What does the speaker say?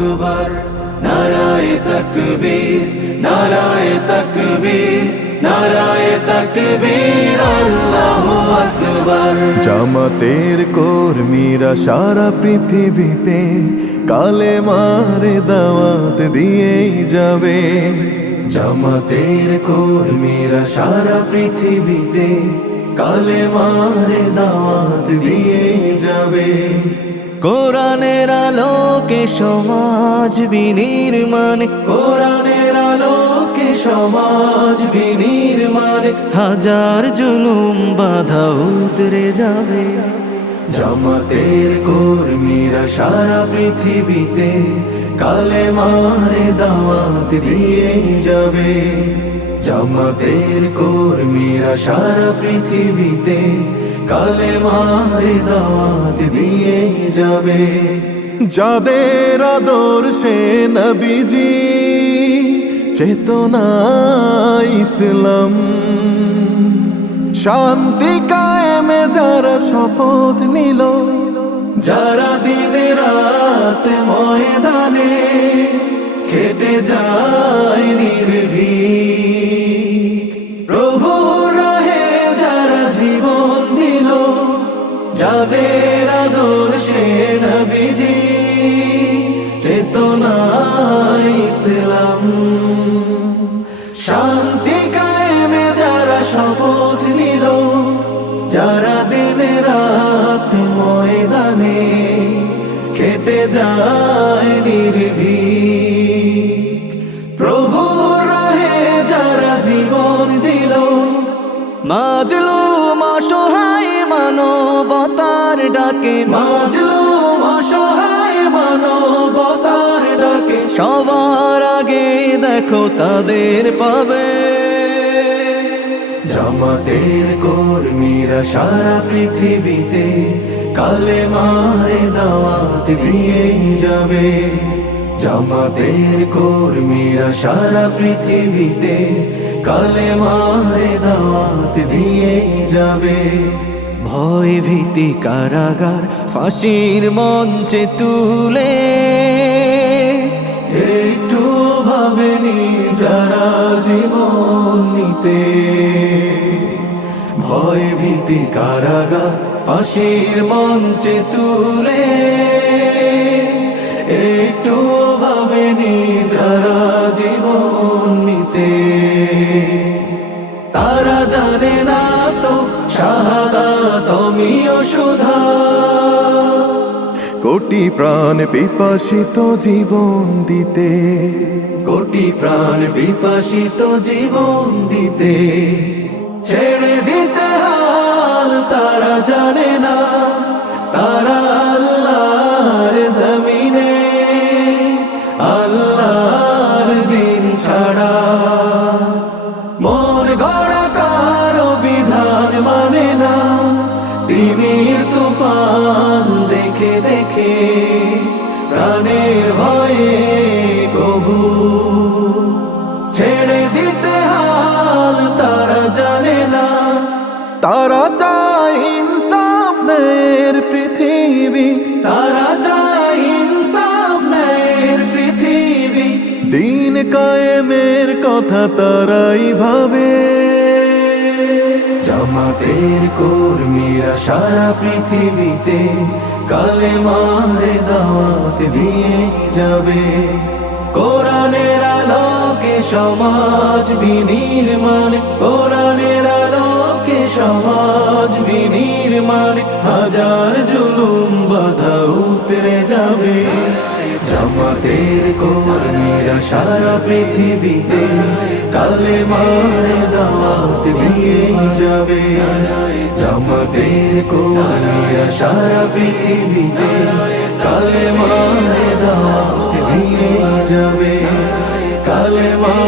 আকবার, নারায়ে তাকবীর, নারায়ে তাকবীর, নারায়ে তাকবীর, আল্লাহু আকবার। জামাতের কর্মীরা সারা পৃথিবীতে কালেমার দাওয়াত দিয়েই যাবে। জামাতের কর্মীরা সারা পৃথিবীতে কালেমার দাওয়াত দিয়েই যাবে। কোরআনের আলোকে সমাজ বিনির্মাণ, কোরআনের আলোকে সমাজ বিনির্মাণ, হাজার জুলুম বাধা উতরে যাবে। জামাতের কর্মীরা সারা পৃথিবীতে কালেমার দাওয়াত দিয়েই যাবে। জামাতের কর্মীরা সারা পৃথিবীতে কালেমার দাওয়াত দিয়েই যাবে। যাদের আদর্শে নবীজি চেতনা ইসলাম, শান্তি কায়েমে যারা শপথ নিল, যারা দিন রাত ময়দানে খেটে যায় নির্ভীক, প্রভুর রাহে যারা জীবন দিল, যাদের আদর্শে নবীজি চেতনা ইসলাম, শান্তি কায়েমে যারা শপথ নিল, যারা দিন রাত ময়দানে খেটে যায় নির্ভীক, প্রভুর রাহে যারা জীবন দিল, মাজলুম অসহায় মানবতার ডাকে, মাজলুম অসহায় মানবতার ডাকে, সবার আগে দেখো তাদের পাবে। জামাতের কর্মীরা সারা পৃথিবীতে কালেমার দাওয়াত দিয়েই যাবে। জামাতের কর্মীরা সারা পৃথিবীতে কালেমার দাওয়াত দিয়েই যাবে। ভয় ভীতি কারাগার ফাঁসির মঞ্চে তুলে, একটু ভাবেনি যারা জীবন নিতে, ভয় ভীতি কারাগার ফাঁসির মঞ্চে তুলে, একটু ভাবেনি যারা জীবন নিতে। তারা জানে না তো শাহাদাত অমিয় সুধা, কোটি প্রাণ পিপাসিত জীবন দিতে, কোটি প্রাণ বিপাসিত জীবন দিতে, ছেড়ে দিতে হাল তারা জানে না। তারা আল্লাহর জমিনে আল্লাহর দিন ছাড়া মন গড়া কারো বিধান মানে না। তিমির তুফান দেখে দেখে প্রাণের ভয়ে কবু ছেড়ে দিতে হাল তারা জানে না। তারা চায় ইনসাফ ন্যায়ের পৃথিবী, তারা চায় ইনসাফ ন্যায়ের পৃথিবী, দিন কায়েমের কথা তারাই ভাবে। জামাতের কর্মীরা সারা পৃথিবীতে কালেমার দাওয়াত দিয়ে যাবে। কোরআনের আলোকে সমাজ বিনির্মাণ, কোরআনের আলোকে সমাজ বিনির্মাণ, হাজার জুলুম বাধা উতরে যাবে। জামাতের কর্মীরা সারা পৃথিবীতে কালেমার দাওয়াত দিয়ে যাবে। জামাতের কর্মীরা সারা পৃথিবীতে কালেমার দাওয়াত দিয়ে যাবে। কালেমা